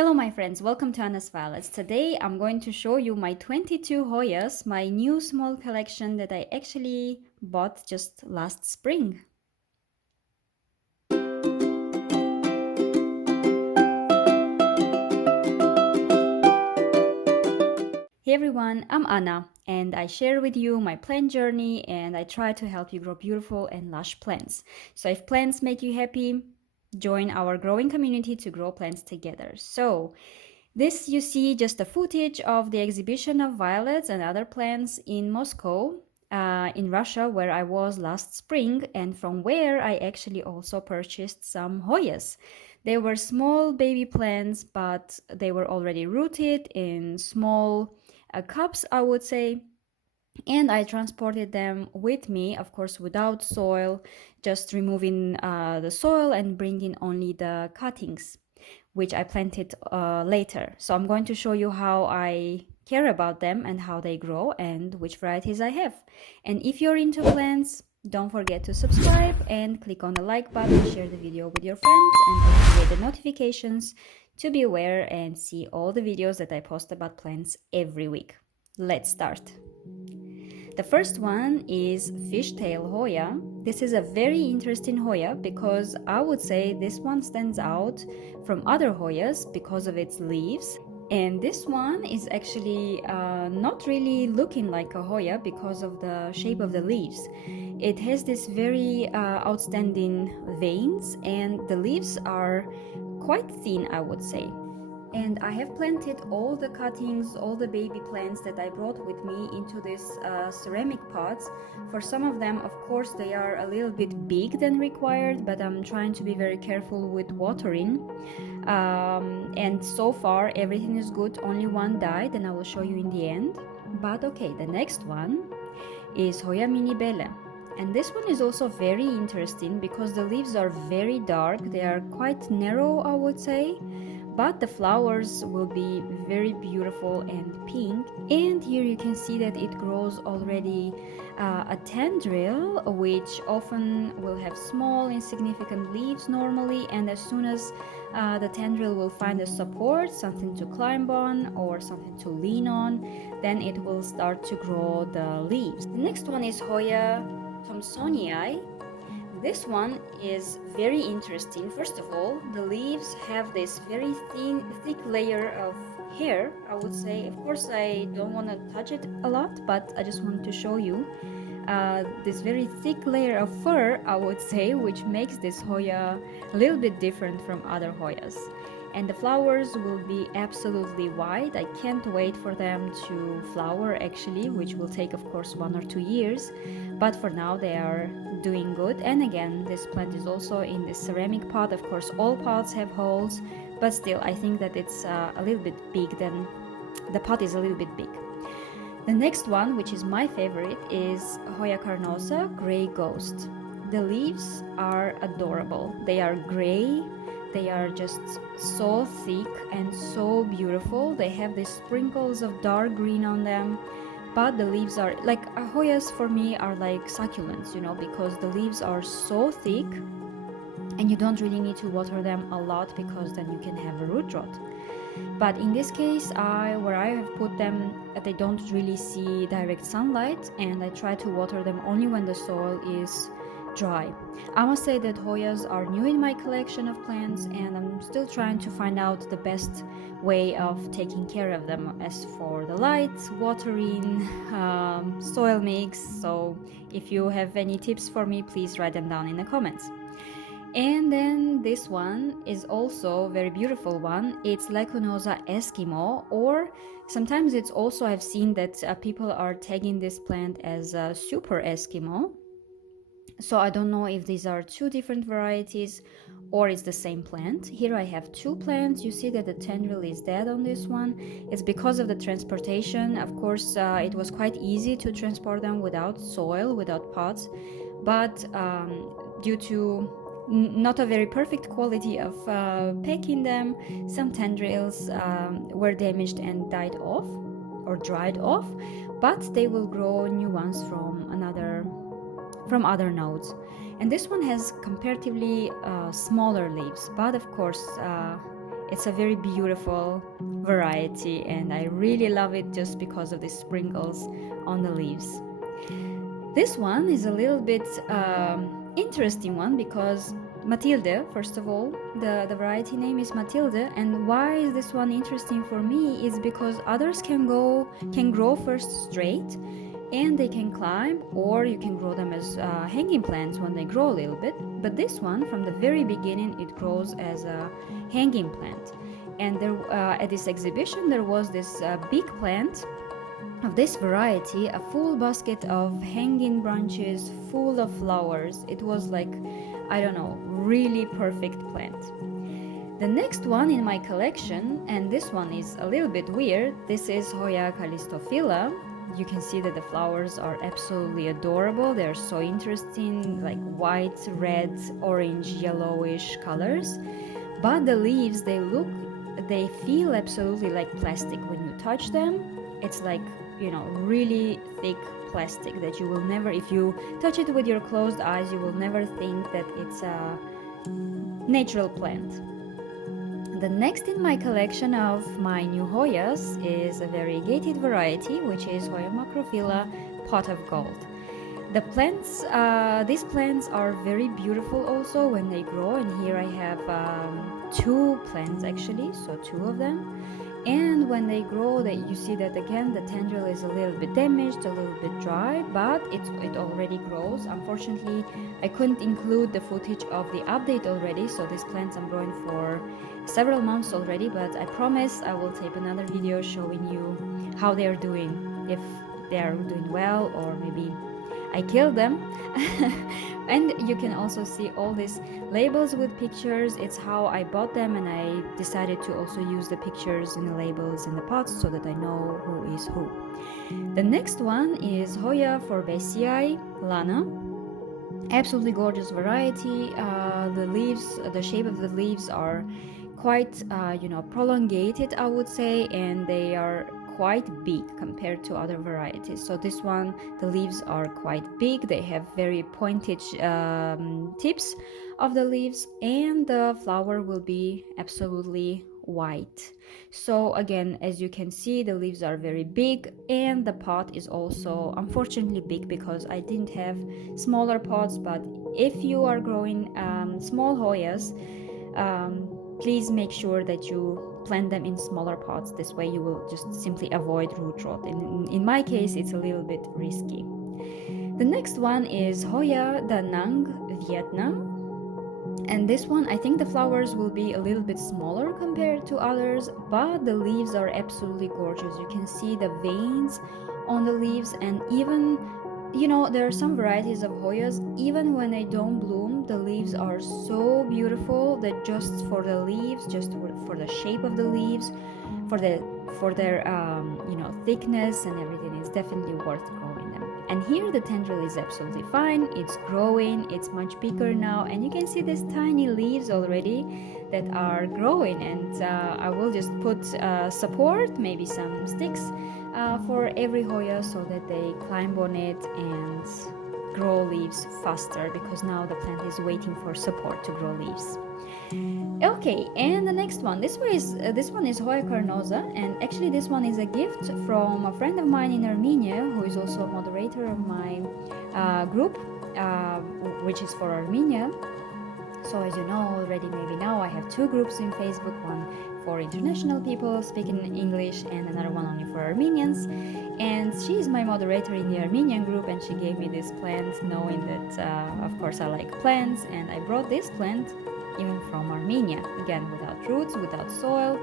Hello my friends, welcome to Anna's Violets. Today I'm going to show you my 22 Hoyas, my new small collection that I actually bought just last spring. Hey everyone, I'm Anna and I share with you my plant journey and I try to help you grow beautiful and lush plants. So if plants make you happy, join our growing community to grow plants together. So this you see just a footage of the exhibition of violets and other plants in Moscow, in Russia, where I was last spring, and from where I actually also purchased some Hoyas. They were small baby plants, but they were already rooted in small cups, I would say. And I transported them with me, of course, without soil, just removing the soil and bringing only the cuttings, which I planted later. So I'm going to show you how I care about them and how they grow and which varieties I have. And if you're into plants, don't forget to subscribe and click on the like button, share the video with your friends, and activate the notifications to be aware and see all the videos that I post about plants every week. Let's start. The first one is Fishtail Hoya. This is a very interesting Hoya because I would say this one stands out from other Hoyas because of its leaves. And this one is actually not really looking like a Hoya because of the shape of the leaves. It has this very outstanding veins and the leaves are quite thin, I would say. And I have planted all the cuttings, all the baby plants that I brought with me into these ceramic pots. For some of them, of course, they are a little bit big than required, but I'm trying to be very careful with watering. And so far, everything is good. Only one died, and I will show you in the end. But okay, the next one is Hoya Mini Belle. And this one is also very interesting because the leaves are very dark. They are quite narrow, I would say, but the flowers will be very beautiful and pink. And here you can see that it grows already a tendril, which often will have small insignificant leaves normally, and as soon as the tendril will find a support, something to climb on or something to lean on, then it will start to grow the leaves. The next one is Hoya thomsonii. This one is very interesting. First of all, the leaves have this very thin, thick layer of hair, I would say. Of course, I don't want to touch it a lot, but I just want to show you this very thick layer of fur, I would say, which makes this Hoya a little bit different from other Hoyas. And the flowers will be absolutely white. I can't wait for them to flower actually, which will take of course 1 or 2 years, but for now they are doing good. And again, this plant is also in the ceramic pot. Of course, all pots have holes, but still I think that it's a little bit big, then the pot is a little bit big. The next one, which is my favorite, is Hoya carnosa Grey Ghost. The leaves are adorable. They are gray, they are just so thick and so beautiful. They have these sprinkles of dark green on them, but the leaves are like Hoyas for me are like succulents, because the leaves are so thick and you don't really need to water them a lot because then you can have a root rot. But in this case, where I have put them, they don't really see direct sunlight, and I try to water them only when the soil is dry. I must say that Hoyas are new in my collection of plants, and I'm still trying to find out the best way of taking care of them as for the light, watering, soil mix. So if you have any tips for me, please write them down in the comments. And then this one is also a very beautiful one. It's Lecunosa Eskimo, or sometimes it's also, I've seen that people are tagging this plant as a Super Eskimo. So I don't know if these are two different varieties or it's the same plant. Here I have two plants. You see that the tendril is dead on this one. It's because of the transportation. Of course, it was quite easy to transport them without soil, without pots, but due to not a very perfect quality of packing them, some tendrils were damaged and died off or dried off, but they will grow new ones from other nodes. And this one has comparatively smaller leaves, but of course It's a very beautiful variety, and I really love it just because of the sprinkles on the leaves. This one is a little bit interesting one because Matilde, first of all, the variety name is Matilde, and why is this one interesting for me is because others can grow first straight, and they can climb, or you can grow them as hanging plants when they grow a little bit. But this one, from the very beginning, it grows as a hanging plant. And there, at this exhibition, there was this big plant of this variety, a full basket of hanging branches full of flowers. It was like, I don't know, really perfect plant. The next one in my collection, and this one is a little bit weird, this is Hoya callistophila. You can see that the flowers are absolutely adorable. They're so interesting, like white, red, orange, yellowish colors. But the leaves, they feel absolutely like plastic when you touch them. It's like, really thick plastic that you will never, if you touch it with your closed eyes, you will never think that it's a natural plant. The next in my collection of my new Hoyas is a variegated variety, which is Hoya macrophylla pot of gold. The plants, these plants are very beautiful also when they grow, and here I have 2 plants actually, so 2 of them. And when they grow, you see that again the tendril is a little bit damaged, a little bit dry, but it already grows. Unfortunately, I couldn't include the footage of the update already, so these plants I'm growing for several months already, but I promise I will tape another video showing you how they are doing, if they are doing well, or maybe I killed them. And you can also see all these labels with pictures. It's how I bought them, and I decided to also use the pictures in the labels in the pots so that I know who is who. The next one is Hoya forbesii lana. Absolutely gorgeous variety. The leaves, the shape of the leaves are quite prolongated, I would say, and they are quite big compared to other varieties. So this one, the leaves are quite big. They have very pointed tips of the leaves, and the flower will be absolutely white. So again, as you can see, the leaves are very big, and the pot is also unfortunately big because I didn't have smaller pots. But if you are growing small Hoyas, please make sure that you plant them in smaller pots. This way you will just simply avoid root rot. In my case, it's a little bit risky. The next one is Hoya Da Nang Vietnam. And this one, I think the flowers will be a little bit smaller compared to others, but the leaves are absolutely gorgeous. You can see the veins on the leaves, and even there are some varieties of Hoyas, even when they don't bloom, the leaves are so beautiful that just for the leaves, just for the shape of the leaves, for their thickness and everything, is definitely worth growing them. And here the tendril is absolutely fine. It's growing, it's much bigger now, and you can see these tiny leaves already that are growing. And I will just put support, maybe some sticks, for every Hoya so that they climb on it and grow leaves faster, because now the plant is waiting for support to grow leaves. Okay, and the next one, this one is Hoya carnosa, and actually this one is a gift from a friend of mine in Armenia, who is also a moderator of my group, which is for Armenia. So as you know already, maybe now, I have 2 groups in Facebook, one for international people speaking English and another one only for Armenians. And she is my moderator in the Armenian group, and she gave me this plant knowing that of course I like plants, and I brought this plant even from Armenia, again without roots, without soil,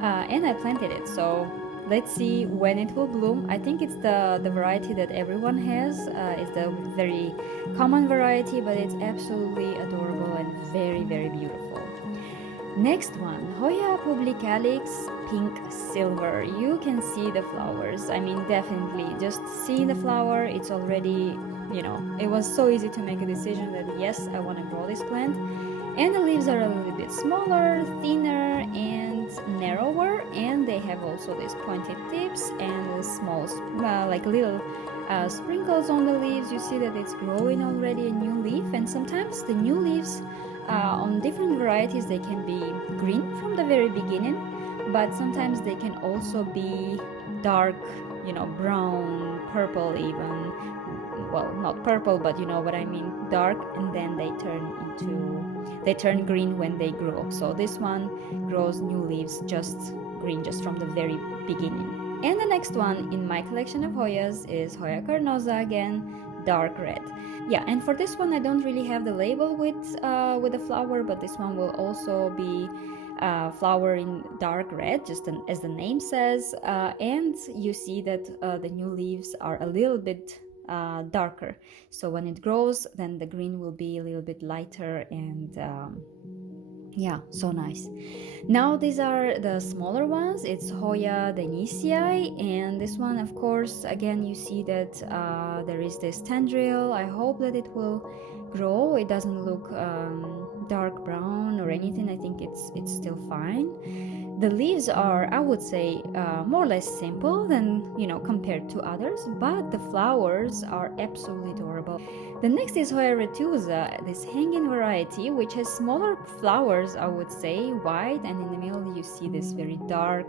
and I planted it. So let's see when it will bloom. I think it's the variety that everyone has. It's the very common variety, but it's absolutely adorable and very, very beautiful. Next one, Hoya publicalis pink silver. You can see the flowers. I mean, definitely just see the flower. It's already, it was so easy to make a decision that yes, I want to grow this plant. And the leaves are a little bit smaller, thinner, and narrower, and they have also these pointed tips and small, like little sprinkles on the leaves. You see that it's growing already a new leaf, and sometimes the new leaves On different varieties, they can be green from the very beginning, but sometimes they can also be dark, brown, purple even. Well, not purple, but you know what I mean, dark, and then they turn green when they grow. So this one grows new leaves just green, just from the very beginning. And the next one in my collection of Hoyas is Hoya carnosa again, dark red. Yeah, and for this one I don't really have the label with the flower, but this one will also be flower in dark red, just as the name says, and you see that the new leaves are a little bit darker. So when it grows, then the green will be a little bit lighter, and yeah, so nice. Now these are the smaller ones. It's Hoya denisii, and this one, of course, again you see that there is this tendril. I hope that it will grow. It doesn't look dark brown or anything. I think it's still fine. The leaves are, I would say, more or less simple than, compared to others, but the flowers are absolutely adorable. The next is Hoya retusa, this hanging variety, which has smaller flowers, I would say, white, and in the middle you see this very dark,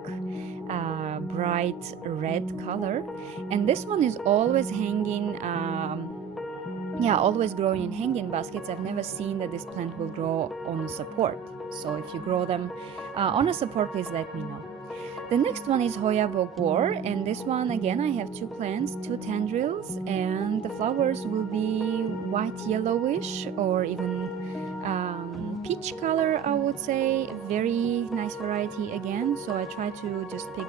bright red color. And this one is always hanging, always growing in hanging baskets. I've never seen that this plant will grow on a support. So if you grow them on a support, please let me know. The next one is Hoya bogor, and this one again I have two plants, two tendrils, and the flowers will be white yellowish or even peach color, I would say. Very nice variety again, so I try to just pick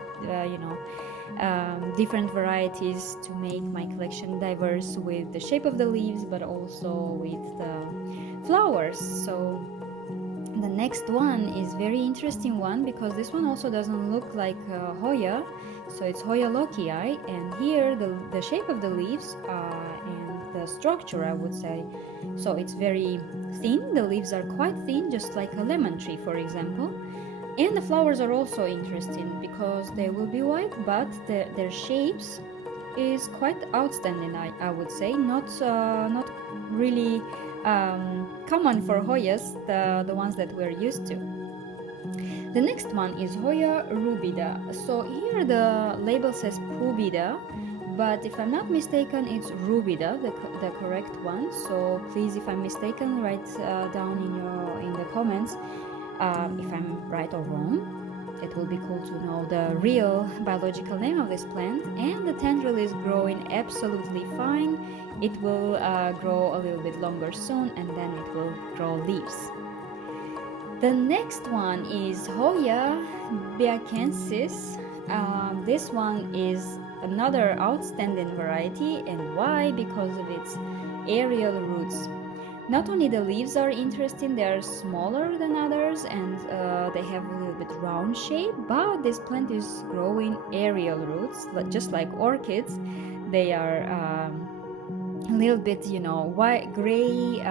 different varieties to make my collection diverse with the shape of the leaves, but also with the flowers. So the next one is very interesting one, because this one also doesn't look like Hoya, so it's Hoya lockii, and here the shape of the leaves and the structure, I would say, so it's very thin. The leaves are quite thin, just like a lemon tree, for example. And the flowers are also interesting because they will be white, but their shapes is quite outstanding, I would say. Not really common for Hoyas, the ones that we're used to. The next one is Hoya rubida. So here the label says pubida, but if I'm not mistaken, it's rubida, the correct one. So please, if I'm mistaken, write down in the comments if I'm right or wrong. It will be cool to know the real biological name of this plant. And the tendril is growing absolutely fine. It will grow a little bit longer soon, and then it will grow leaves. The next one is Hoya biacensis. This one is another outstanding variety, and why? Because of its aerial roots. Not only the leaves are interesting, they are smaller than others, and they have a little bit round shape, but this plant is growing aerial roots, just like orchids. They are a little bit, white, gray,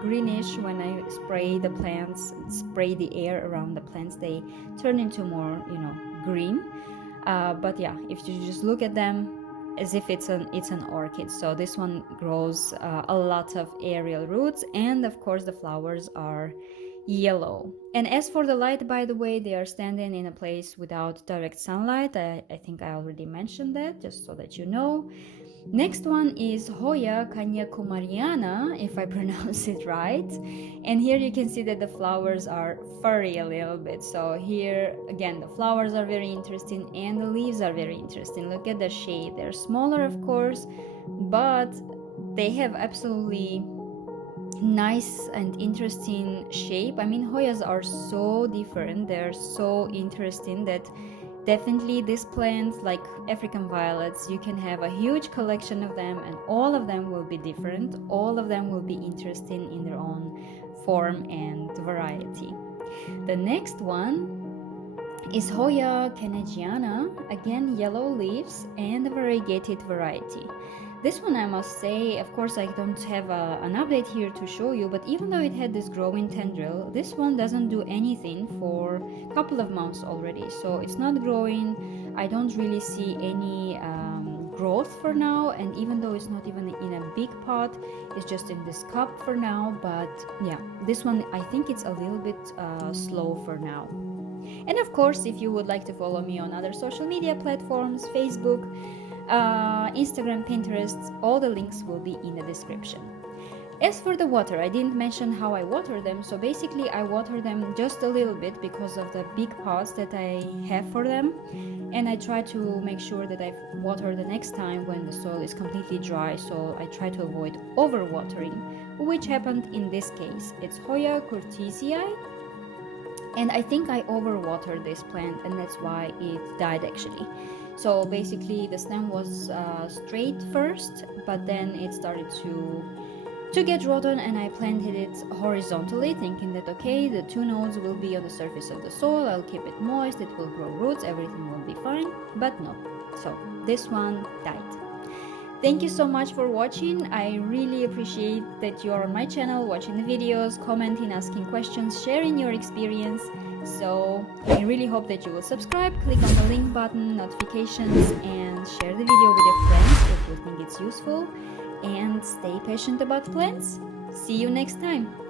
greenish. When I spray the plants, spray the air around the plants, they turn into more, green. But yeah, if you just look at them as if it's an orchid. So this one grows a lot of aerial roots, and of course the flowers are yellow. And as for the light, by the way, they are standing in a place without direct sunlight. I think I already mentioned that, just so that you know. Next one is Hoya kanyakumariana, if I pronounce it right. And here you can see that the flowers are furry a little bit. So here again the flowers are very interesting and the leaves are very interesting. Look at the shade. They're smaller, of course, but they have absolutely nice and interesting shape. I mean, Hoyas are so different. They're so interesting that definitely this plant, like African violets, you can have a huge collection of them, and all of them will be different. All of them will be interesting in their own form and variety. The next one is Hoya canadiana, again yellow leaves and a variegated variety. This one, I must say, of course I don't have an update here to show you, but even though it had this growing tendril, this one doesn't do anything for a couple of months already. So it's not growing. I don't really see any growth for now, and even though it's not even in a big pot, it's just in this cup for now. But yeah, this one I think it's a little bit slow for now. And of course, if you would like to follow me on other social media platforms, Facebook, Instagram, Pinterest, all the links will be in the description. As for the water, I didn't mention how I water them, so basically I water them just a little bit because of the big pots that I have for them, and I try to make sure that I water the next time when the soil is completely dry, so I try to avoid overwatering, which happened in this case. It's Hoya curtisii, and I think I overwatered this plant, and that's why it died actually. So basically the stem was straight first, but then it started to get rotten, and I planted it horizontally, thinking that okay, the two nodes will be on the surface of the soil, I'll keep it moist, it will grow roots, everything will be fine. But no, so this one died. Thank you so much for watching. I really appreciate that you are on my channel, watching the videos, commenting, asking questions, sharing your experience. So I really hope that you will subscribe, click on the link button, notifications, and share the video with your friends if you think it's useful. And stay patient about plants. See you next time.